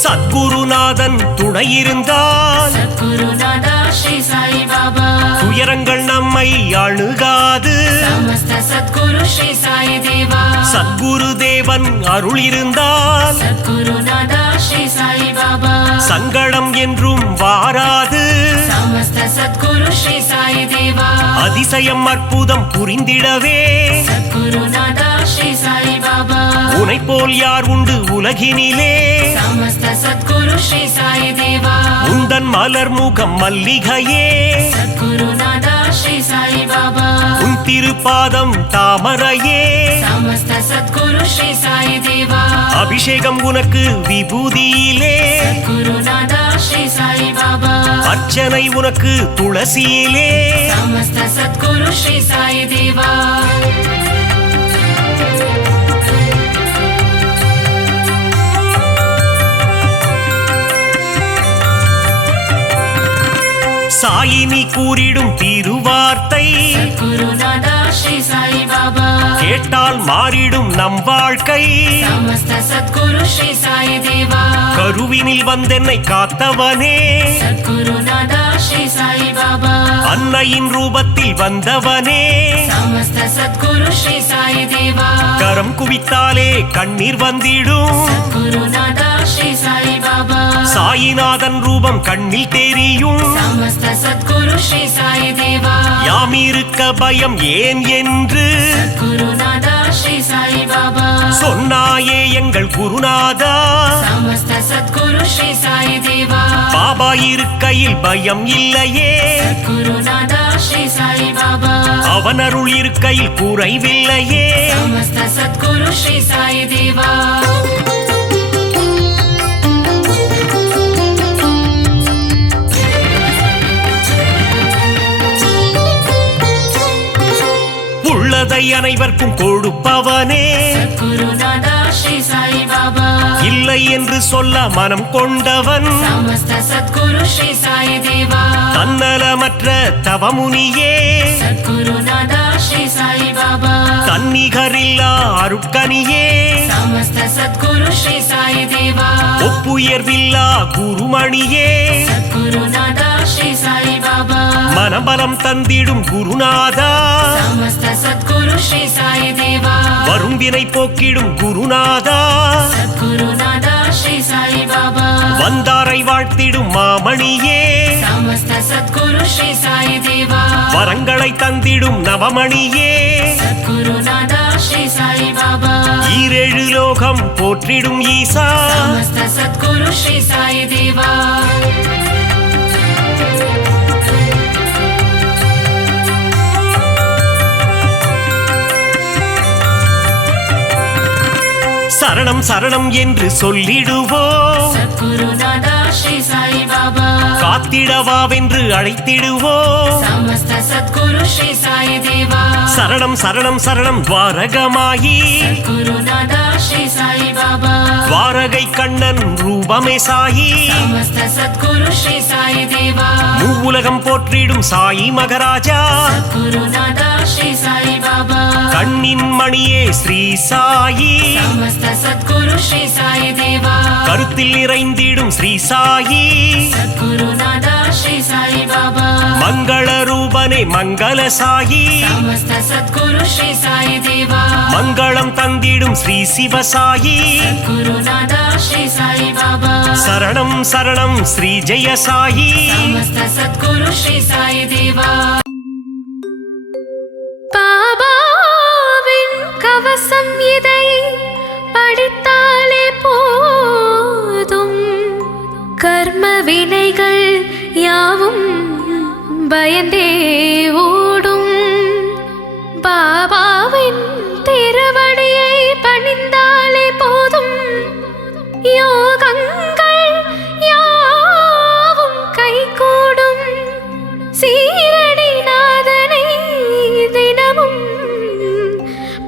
சத்குருநாதன் துணை இருந்தால் ಸದ್ಗುರುನಾಥ ಶ್ರೀ ಸಾಯಿ ಬಾಬಾ துயரங்கள் நம்மை அணுகாது ಸಮಸ್ತ ಸದ್ಗುರು ಶ್ರೀ ಸಾಯಿ ದೇವಾ சத்குரு தேவன் அருள் இருந்தால் ಸದ್ಗುರುನಾಥ ಶ್ರೀ ಸಾಯಿ ಬಾಬಾ சங்கடம் என்றும் வாராது ಸಮಸ್ತ ಸದ್ಗುರು ಶ್ರೀ ಸಾಯಿ ದೇವಾ அதிசயம் அற்புதம் புரிந்திடவே ಸದ್ಗುರುನಾಥ ಶ್ರೀ ಸಾಯಿ ಬಾಬಾ உனை போல் யார் உண்டு உலகினிலே ಸಮಸ್ತ ಸದ್ಗುರು ಶ್ರೀ ಸಾಯಿ ದೇವಾ உந்தன் மலர் முகம் மல்லிகையே ಸದ್ಗುರುನಾಥ ಶ್ರೀ ಸಾಯಿ ಬಾಬಾ உன் திருப்பாதம் தாமரையே ಸಮಸ್ತ ಸದ್ಗುರು ಶ್ರೀ ಸಾಯಿ ದೇವಾ அபிஷேகம் உனக்கு விபூதியிலே ಸದ್ಗುರುನಾಥ ಶ್ರೀ ಸಾಯಿ ಬಾಬಾ அர்ச்சனை உனக்கு துளசியிலே ಸಮಸ್ತ ಸದ್ಗುರು ಶ್ರೀ ಸಾಯಿ ದೇವಾ சாயினி கூறிடும் திருவார்த்தை ಸದ್ಗುರುನಾಥ ಶ್ರೀ ಸಾಯಿ ಬಾಬಾ கேட்டால் மாறிடும் நம் வாழ்க்கை ಸಮಸ್ತ ಸದ್ಗುರು ಶ್ರೀ ಸಾಯಿ ದೇವಾ கருவினில் வந்தென்னை காத்தவனே ಸದ್ಗುರುನಾಥ ಶ್ರೀ ಸಾಯಿ ಬಾಬಾ அன்னையின் ரூபத்தில் வந்தவனே ಸಮಸ್ತ ಸದ್ಗುರು ಶ್ರೀ ಸಾಯಿ ದೇವಾ கரம் குவித்தாலே கண்ணீர் வந்திடும் ಸದ್ಗುರುನಾಥ ಶ್ರೀ ಸಾಯಿ ಬಾಬಾ சாயிநாதன் ரூபம் கண்ணில் தெரியும் ಸಮಸ್ತ ಸದ್ಗುರು ಶ್ರೀ ಸಾಯಿ ದೇವಾ யாமிருக்க பயம் ஏன் என்று ಸದ್ಗುರುನಾಥ ಶ್ರೀ ಸಾಯಿ ಬಾಬಾ சொன்னாயே எங்கள் குருநாதா ಸಮಸ್ತ ಸದ್ಗುರು ಶ್ರೀ ಸಾಯಿ ದೇವಾ பாபா இருக்கையில் பயம் இல்லையே ಸದ್ಗುರುನಾಥ ಶ್ರೀ ಸಾಯಿ ಬಾಬಾ அவன் அருள் இருக்கையில் குறைவில்லையே ಸಮಸ್ತ ಸದ್ಗುರು ಶ್ರೀ ಸಾಯಿ ದೇವಾ உள்ளதை அனைவருக்கும் கொடுப்பவனே ಸದ್ಗುರುನಾಥ ಶ್ರೀ ಸಾಯಿ ಬಾಬಾ இல்லை என்று சொல்ல மனம் கொண்டவன் ಸಮಸ್ತ ಸದ್ಗುರು ಶ್ರೀ ಸಾಯಿ ದೇವಾ தன்னலமற்ற தவமுனியே ಸದ್ಗುರುನಾಥ ಶ್ರೀ ಸಾಯಿ ಬಾಬಾ தன்னிகரில்லா அருட்கனியே ಸಮಸ್ತ ಸದ್ಗುರು ಶ್ರೀ ಸಾಯಿ ದೇವಾ ஒப்புயர்வில்லா குருமணியே ಸದ್ಗುರುನಾಥ ಶ್ರೀ ಸಾಯಿ ಬಾಬಾ மனபலம் தந்திடும் குருநாதா ಸಮಸ್ತ ಸದ್ಗುರು ಶ್ರೀ ಸಾಯಿ ದೇವಾ வரும் வினை போக்கிடும் குருநாதா ಸದ್ಗುರುನಾಥ ಶ್ರೀ ಸಾಯಿ ಬಾಬಾ வந்தாரை வாழ்த்திடும் மாமணியே ಸಮಸ್ತ समस्त सद्गुरु श्री साई देवा வரங்களை தந்திடும் நவமணியே सद्गुरुनादा श्री साई बाबा ஈரேழு லோகம் போற்றிடும் ஈசா समस्त सद्गुरु श्री साई देवा சரணம் சரணம் என்று சொல்லிடுவோம் सद्गुरुनादा श्री साई बाबा காத்திடவாவென்று அழைத்திடுவோம் समस्त सद्गुरु श्री साई देवा சரணம் சரணம் சரணம் துவாரகமாயி सद्गुरुनादा श्री साई बाबा துவாரகை கண்ணன் ரூபமே சாயி समस्त सद्गुरु श्री साई देवा மூவுலகம் போற்றிடும் சாயி மகராஜா सद्गुरुनादा श्री साई बाबा கண்ணின் மணியே ஸ்ரீ சாயி समस्त सद्गुरु श्री साई देवा கருத்தில் நிறைந்திடும் ஸ்ரீ சாயி सद्गुरुनादा श्री साई बाबा மங்கள ரூபனே மங்கள சாயி समस्त सद्गुरु श्री साई देवा மங்களம் தந்திடும் ஸ்ரீ சிவசாயி सद्गुरुनादा श्री साई बाबा சரணம் சரணம் ஸ்ரீ ஜெய சாயி समस्त सद्गुरु श्री साई देवा பாபாவின் கவசம் இதை படித்தாலே போதும் கர்ம வினைகள் யாவும் பயந்தே ஓடும் பாபாவின் திருவடியை பணிந்தாலே போதும் யோகங்கள் யாவும் கைகூடும் சீரடி நாதனை தினமும்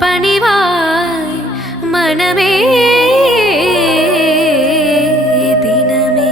பணிவாய் மனமே தினமே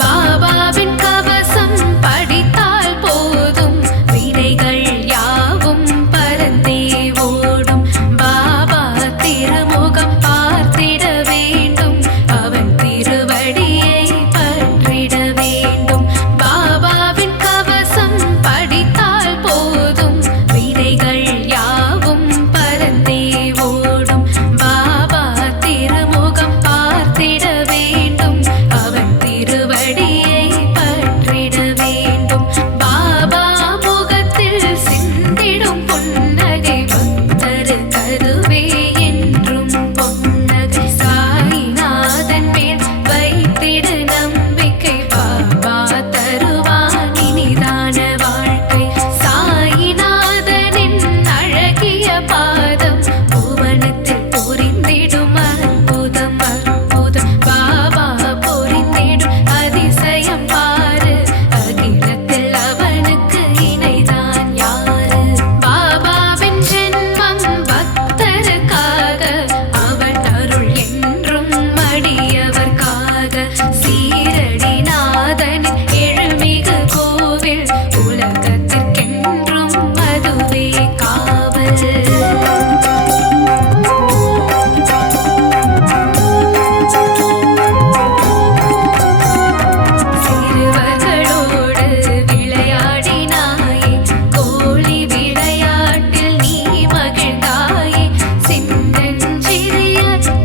பாபாவின் கவசம் படித்தால் போதும் வினைகள் யாவும் பறந்தே ஓடும் பாபா திருமுகம் பார்த்திட வேண்டும் அவன் திருவடியை பற்றிட வேண்டும் பாபாவின் கவசம் படித்தால் போதும் வினைகள் யாவும் பறந்தே ஓடும் பாபா திருமுகம் பார்த்திட வேண்டும் அவன் திருவடியை பற்றிட வேண்டும் பாபா முகத்தில் சிந்திடும் புன்னகை பக்தர் கருவே என்றும் பொன்னகை சாயிநாதன் மேல் வைத்திட நம்பிக்கை பாபா தருவான் இனிதான வாழ்க்கை சாயிநாதனின் அழகிய பாதம் புவனத்தில் புரிந்திடும் அற்புதம் அற்புதம் பாபா புரிந்திடும் அதிசயம் பாரு அகிலத்தில் அவனுக்கு இணைதான் யாரு பாபாவின் ஜென்மம் பக்தருக்காக அவன் அருள் என்றும் அடியவர்க்காக சீரடி நாதனின் எழுமிகு கோவில் உலகத்திற்கென்றும் அதுவே காவல் சிறுவர்களோடு விளையாடினாயே கோழி விளையாட்டில் நீ மகிழ்ந்தாயே சின்னஞ்சிறிய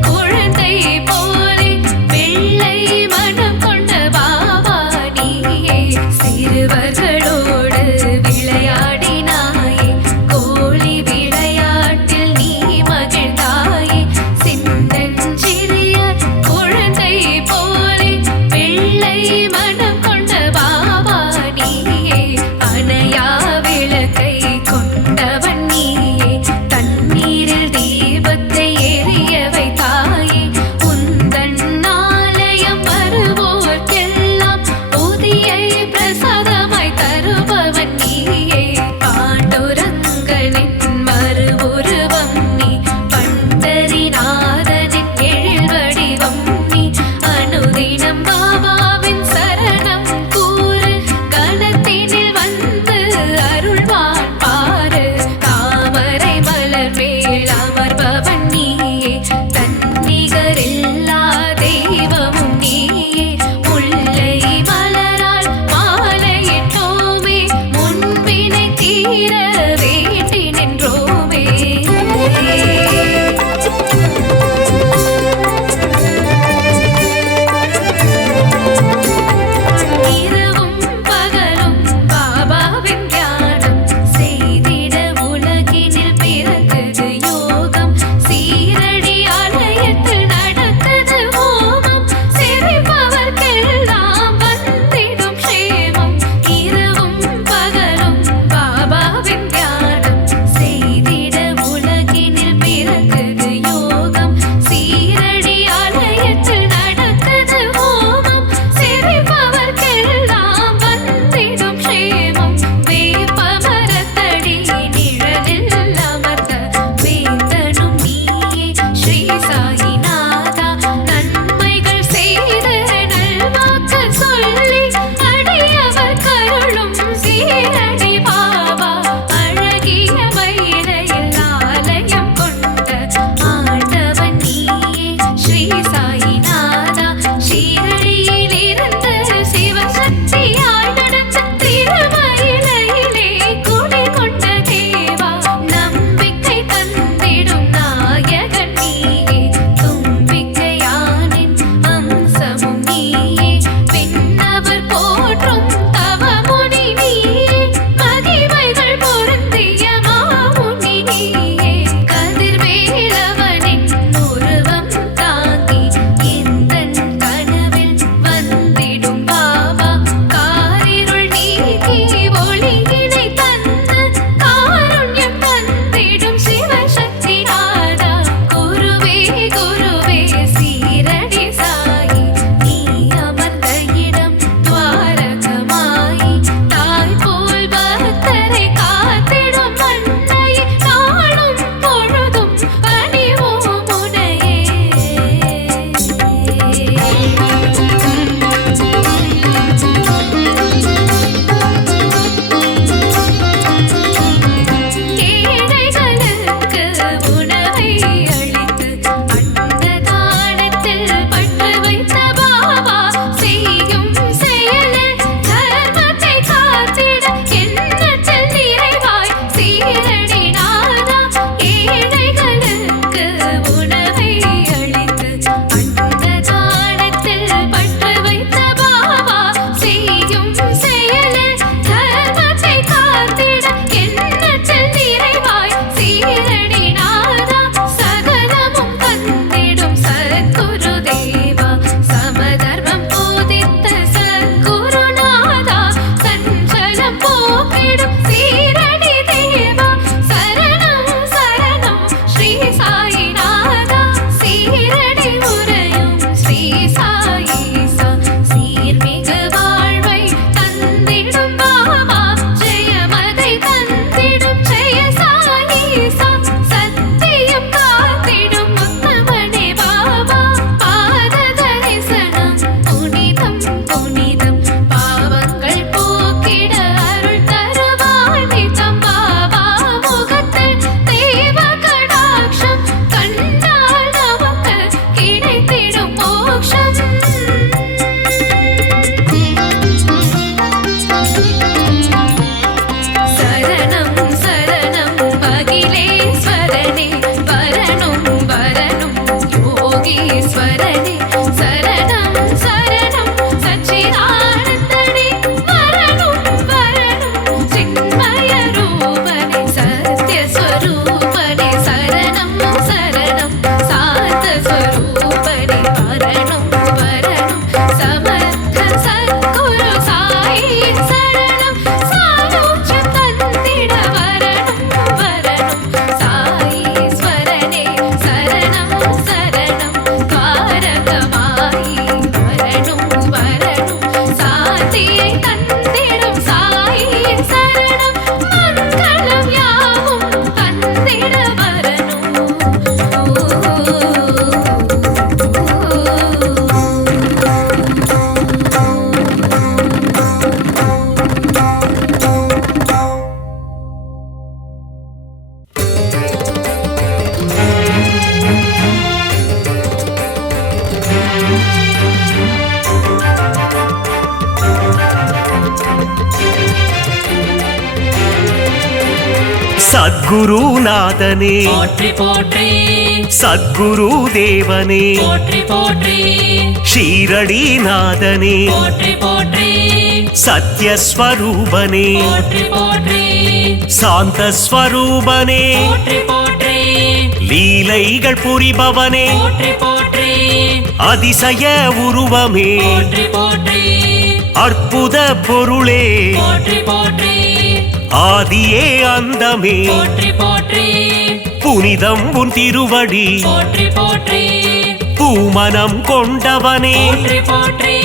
குழந்தை போலே வெள்ளை மனம் கொண்ட பாபா நீயே சிறுவர்களோடு விளையாடினாயே கோழி விளையாட்டில் நீ மகிழ்ந்தாயே சின்னஞ்சிறிய குழந்தை போலே வெள்ளை மனம் கொண்ட பாபா நீயே அணையா விளக்கை கொண்டவன் நீயே தண்ணீரில் தீபத்தை எரிய வைத்தாயே உந்தன் ஆலயம் வருவோர்க்கெல்லாம் உதியை பிரசாதமாய் தருபவன் நீயே பாண்டுரங்கனின் மறுவுருவம் நீ பண்டரிநாதனின் எழில் வடிவம் நீ அனுதினம் பாபாவின் சரணம் கூறு கணத்தினில் வந்து அருள்வான் பாரு தாமரை மலர் மேல் அமர்பவன் நீயே தன்னிகரில்லா தெய்வமும் நீயே முல்லை மலரால் மாலையிட்டோமே முன்பினை தீர வேண்டி நின்றோமே சத்குருநாதனே போற்றி போற்றி சத்குரு தேவனே போற்றி போற்றி ஷீரடிநாதனே போற்றி போற்றி சத்யஸ்வரூபனே போற்றி போற்றி சாந்தஸ்வரூபனே போற்றி போற்றி லீலைகள் புரிபவனே போற்றி போற்றி அதிசய உருவமே போற்றி போற்றி அற்புத பொருளே போற்றி போற்றி ஆதியே அந்தமே போற்றி போற்றி புனிதம் உன் திருவடி போற்றி போற்றி பூமனம் கொண்டவனே போற்றி போற்றி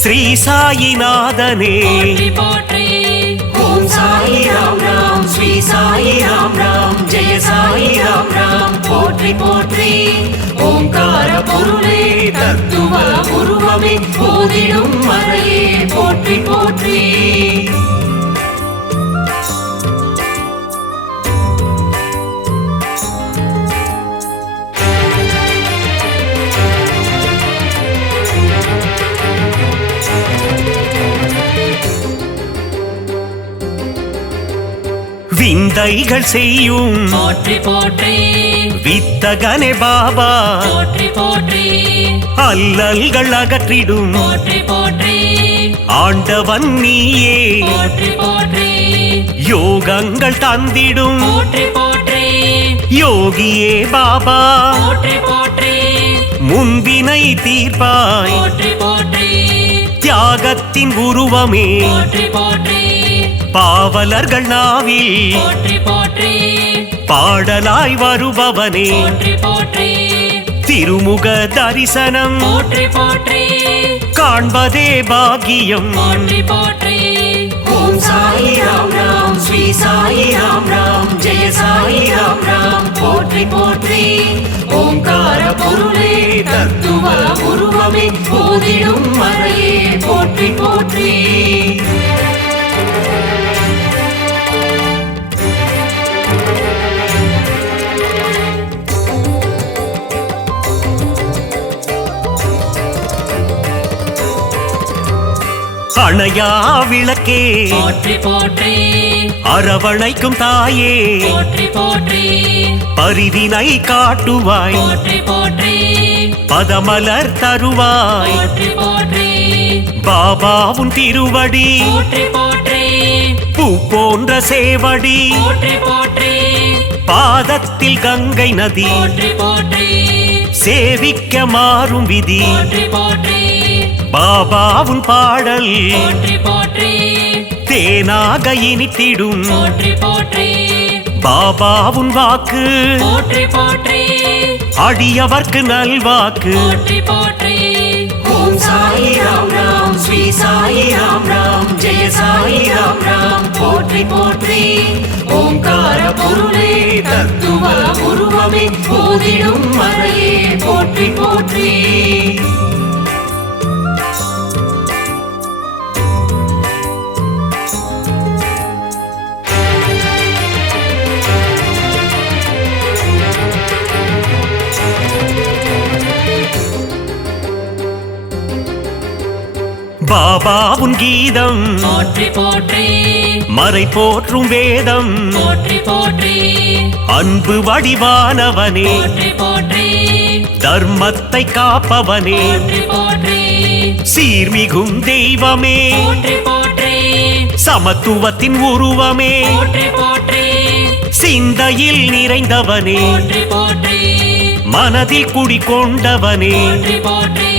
ஸ்ரீ சாயிநாதனே போற்றி போற்றி ஓம் சாயி ராம் ராம் ஸ்ரீ சாயி ராம் ராம் ஜெய சாயி ராம் ராம் போற்றி போற்றி ஓங்கார பொருளே தத்துவ உருவமே போதிடும் மறையே போற்றி போற்றி விந்தைகள் செய்யும் போற்றி போற்றி வித்தகனே பாபா போற்றி போற்றி அல்லல்கள் அகற்றிடும் போற்றி போற்றி ஆண்டவன் நீயே போற்றி போற்றி யோகங்கள் தந்திடும் போற்றி போற்றி யோகியே பாபா போற்றி போற்றி முன்பினை தீர்ப்பாய் போற்றி போற்றி தியாகத்தின் உருவமே போற்றி போற்றி பாவலர்கள் நாவில் போற்றி போற்றி பாடலாய் வருபவனே போற்றி போற்றி திருமுக தரிசனம் போற்றி போற்றி காண்பதே பாக்கியம் போற்றி போற்றி ஓம் சாயி ராம் ராம் ஸ்ரீ சாயி ராம் ராம் ஜெய சாயி ராம் ராம் போற்றி போற்றி ஓங்கார பொருளே தத்துவ உருவமே போதிடும் மறையே போற்றி போற்றி அணையா விளக்கே போற்றி போற்றி அரவணைக்கும் தாயே போற்றி போற்றி பரிவினை காட்டுவாய் போற்றி போற்றி பதமலர் தருவாய் போற்றி போற்றி பாபாவும் திருவடி போற்றி போற்றி பூ போன்ற சேவடி போற்றி போற்றி பாதத்தில் கங்கை நதி போற்றி போற்றி சேவிக்க மாறும் விதி போற்றி போற்றி பாபாவும் பாடல் போற்றி போற்றி தேனாக இனித்திடும் போற்றி போற்றி பாபாவும் வாக்கு போற்றி போற்றி அடியவர்க்கு நல்வாக்கு போற்றி போற்றி ஓம் சாயி ராம் ராம் ஸ்ரீ சாயி ராம் ராம் ஜெய சாயி ராம் ராம் போற்றி போற்றி ஓங்கார பொருளே தத்துவ உருவமே போதிடும் மறையே போற்றி போற்றி பாபாவுன் கீதம் போற்றி போற்றி மறை போற்றும் வேதம் போற்றி போற்றி அன்பு வடிவானவனே போற்றி போற்றி தர்மத்தை காப்பவனே போற்றி போற்றி சீர்மிகும் தெய்வமே போற்றி போற்றி சமத்துவத்தின் உருவமே போற்றி போற்றி சிந்தையில் நிறைந்தவனே போற்றி போற்றி மனதில் குடிகொண்டவனே போற்றி போற்றி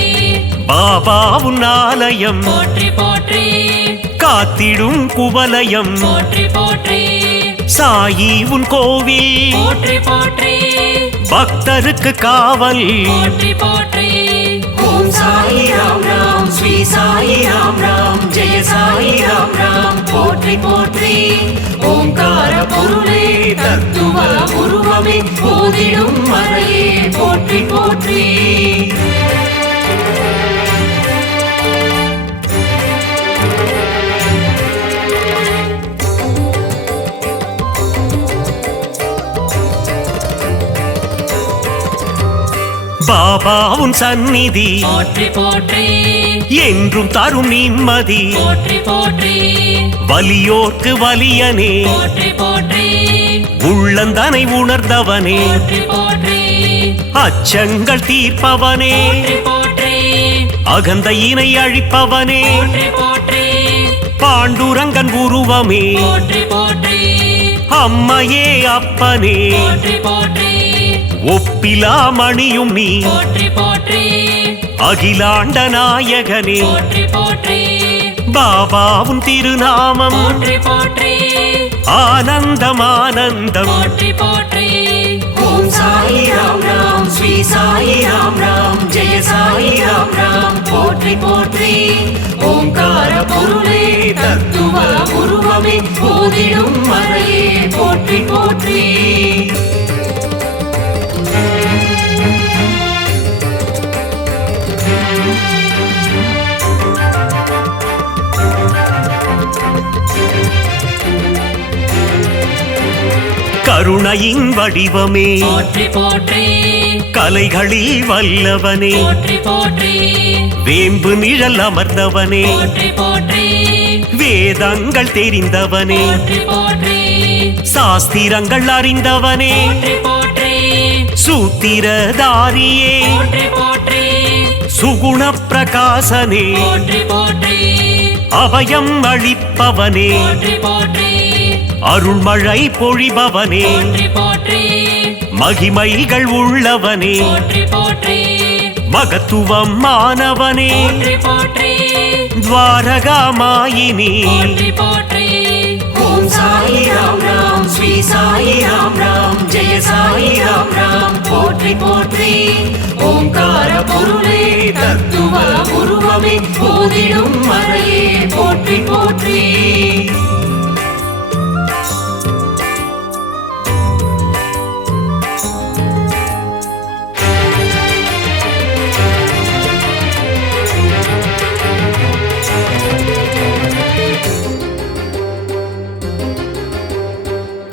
பாபாவுன் ஆலயம் போற்றி போற்றி காத்திடும் குவலயம் போற்றி போற்றி சாயி உன் கோவில் போற்றி போற்றி பக்தருக்கு காவல் போற்றி போற்றி ஓம் சாயி ராம் ராம் ஸ்ரீ சாயி ராம் ராம் ஜெய சாயி ராம் ராம் போற்றி போற்றி ஓங்கார பொருளே தத்துவ உருவமே போதிடும் மறையே போற்றி போற்றி பாபாவுன் சந்நிதி போற்றி போற்றி என்றும் தரும் நிம்மதி போற்றி போற்றி வலியோர்க்கு வலியனே போற்றி போற்றி உள்ளந்தனை உணர்ந்தவனே போற்றி போற்றி அச்சங்கள் தீர்ப்பவனே போற்றி போற்றி அகந்தையினை அழிப்பவனே போற்றி போற்றி பாண்டுரங்கன் உருவமே போற்றி போற்றி அம்மையே அப்பனே போற்றி போற்றி ஒப்பிலா மணியும் நீ போற்றி போற்றி அகிலாண்ட நாயகனே போற்றி போற்றி பாபாவும் திருநாமம் போற்றி போற்றி ஆனந்தம் ஆனந்தம் போற்றி போற்றி ஓம் சாயி ராம் ராம் ஸ்ரீ சாயி ராம் ராம் ஜெய சாயி ராம் ராம் போற்றி போற்றி ஓங்கார பொருளே தத்துவ உருவமே போதிடும் மறையே போற்றி போற்றி கருணையின் வடிவமே போற்றி போற்றி கலைகளில் வல்லவனே போற்றி போற்றி வேம்பு நிழல் அமர்ந்தவனே போற்றி போற்றி வேதங்கள் தெரிந்தவனே போற்றி போற்றி சாஸ்திரங்கள் அறிந்தவனே போற்றி போற்றி சூத்திரதாரியே போற்றி போற்றி சுகுண பிரகாசனே போற்றி போற்றி அபயம் அளிப்பவனே போற்றி போற்றி அருள்மழை பொழிபவனே போற்றி போற்றி மகிமைகள் உள்ளவனே போற்றி போற்றி மகத்துவம் மாணவனே போற்றி போற்றி துவாரகாமாயினி போற்றி போற்றி ஓம் சாயி ராம் ராம் ஸ்ரீ சாயி ராம் ராம் ஜெய சாயி ராம் ராம் போற்றி போற்றி ஓங்கார பொருளே தத்துவ உருவமே போதிடும் மறையே போற்றி போற்றி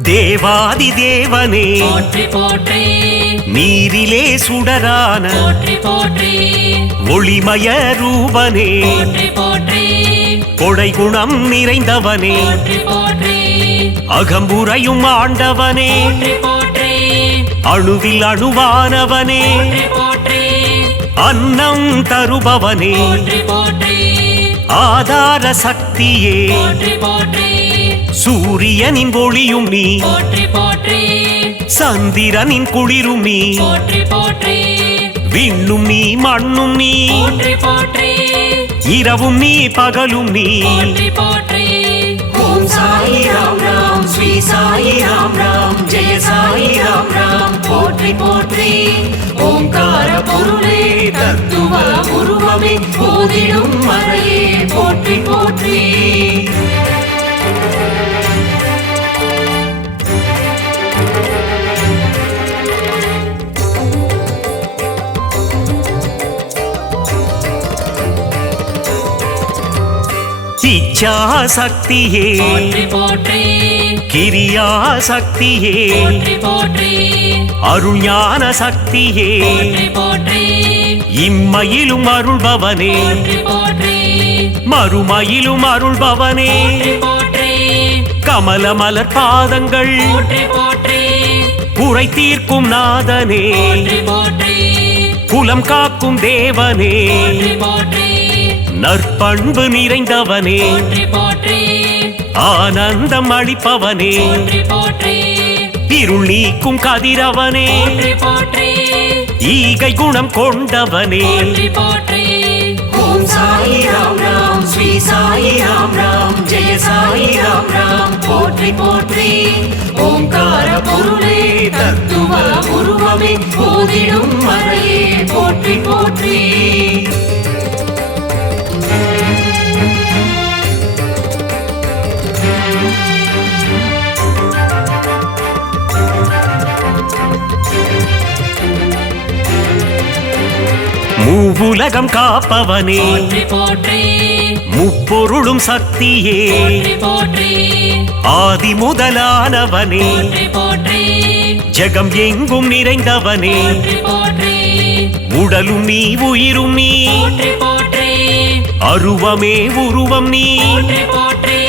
தேவாதி தேவனே போற்றி போற்றி நீரிலே சுடரான போற்றி போற்றி ஒளிமய ரூபனே போற்றி போற்றி கொடை குணம் நிறைந்தவனே போற்றி போற்றி அகம்புரையும் ஆண்டவனே போற்றி போற்றி அணுவில் அணுவானவனே போற்றி போற்றி அன்னம் தருபவனே போற்றி போற்றி ஆதார சக்தியே போற்றி போற்றி சூரியனின் ஒளியும் நீ போற்றி போற்றி சந்திரனின் குளிரும் நீ போற்றி போற்றி விண்ணும் நீ மண்ணும் நீ போற்றி போற்றி இரவும் நீ பகலும் நீ போற்றி போற்றி ஓம் சாயி ராம் ராம் ஸ்ரீ சாயி ராம் ராம் ஜெய சாயி ராம் ராம் போற்றி போற்றி ஓங்கார பொருளே தத்துவ உருவமே போதிடும் மறையே போற்றி போற்றி இச்சா சக்தியே போற்றி போற்றி கிரியா சக்தியே போற்றி போற்றி அருஞான சக்தியே போற்றி போற்றி இம்மையிலும் அருள்பவனே போற்றி போற்றி மறுமையிலும் அருள்பவனே போற்றி போற்றி கமல மலர் பாதங்கள் போற்றி போற்றி குறை தீர்க்கும் நாதனே போற்றி போற்றி குலம் காக்கும் தேவனே போற்றி போற்றி நற்பண்பு நிறைந்தவனே போற்றி போற்றி ஆனந்தம் அளிப்பவனே போற்றி போற்றி இருள் நீக்கும் கதிரவனே போற்றி போற்றி ஈகை குணம் கொண்டவனே போற்றி போற்றி ஓம் சாயி ராம் ராம் ஸ்ரீ சாயி ராம் ராம் ஜெய சாயி ராம் ராம் போற்றி போற்றி ஓங்கார பொருளே தத்துவ உருவமே போதிடும் மறையே போற்றி போற்றி மூவுலகம் காப்பவனே போற்றி போற்றி முப்பொருளும் சக்தியே போற்றி போற்றி ஆதி முதலானவனே போற்றி போற்றி ஜெகம் எங்கும் நிறைந்தவனே போற்றி போற்றி உடலும் நீ உயிரும் நீ போற்றி போற்றி அருவமே உருவம் நீ போற்றி போற்றி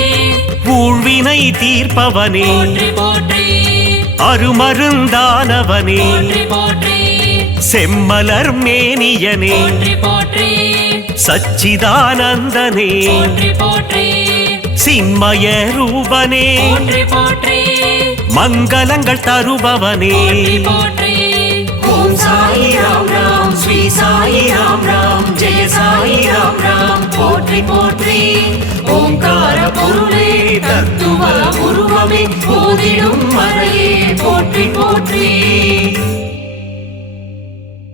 ஊழ்வினை தீர்ப்பவனே போற்றி போற்றி அருமருந்தானவனே போற்றி போற்றி செம்மலர் மேனியனே போற்றி போற்றி சச்சிதானந்தனே போற்றி போற்றி சின்மய ரூபனே போற்றி போற்றி மங்களங்கள் தருபவனே போற்றி ஓம் சாயி ராம் ராம் ஸ்ரீ சாயி ராம் ராம் ஜெய சாயி ராம் ராம் போற்றி போற்றி ஓங்கார பொருளே தத்துவ உருவமே போதிடும் மறையே போற்றி போற்றி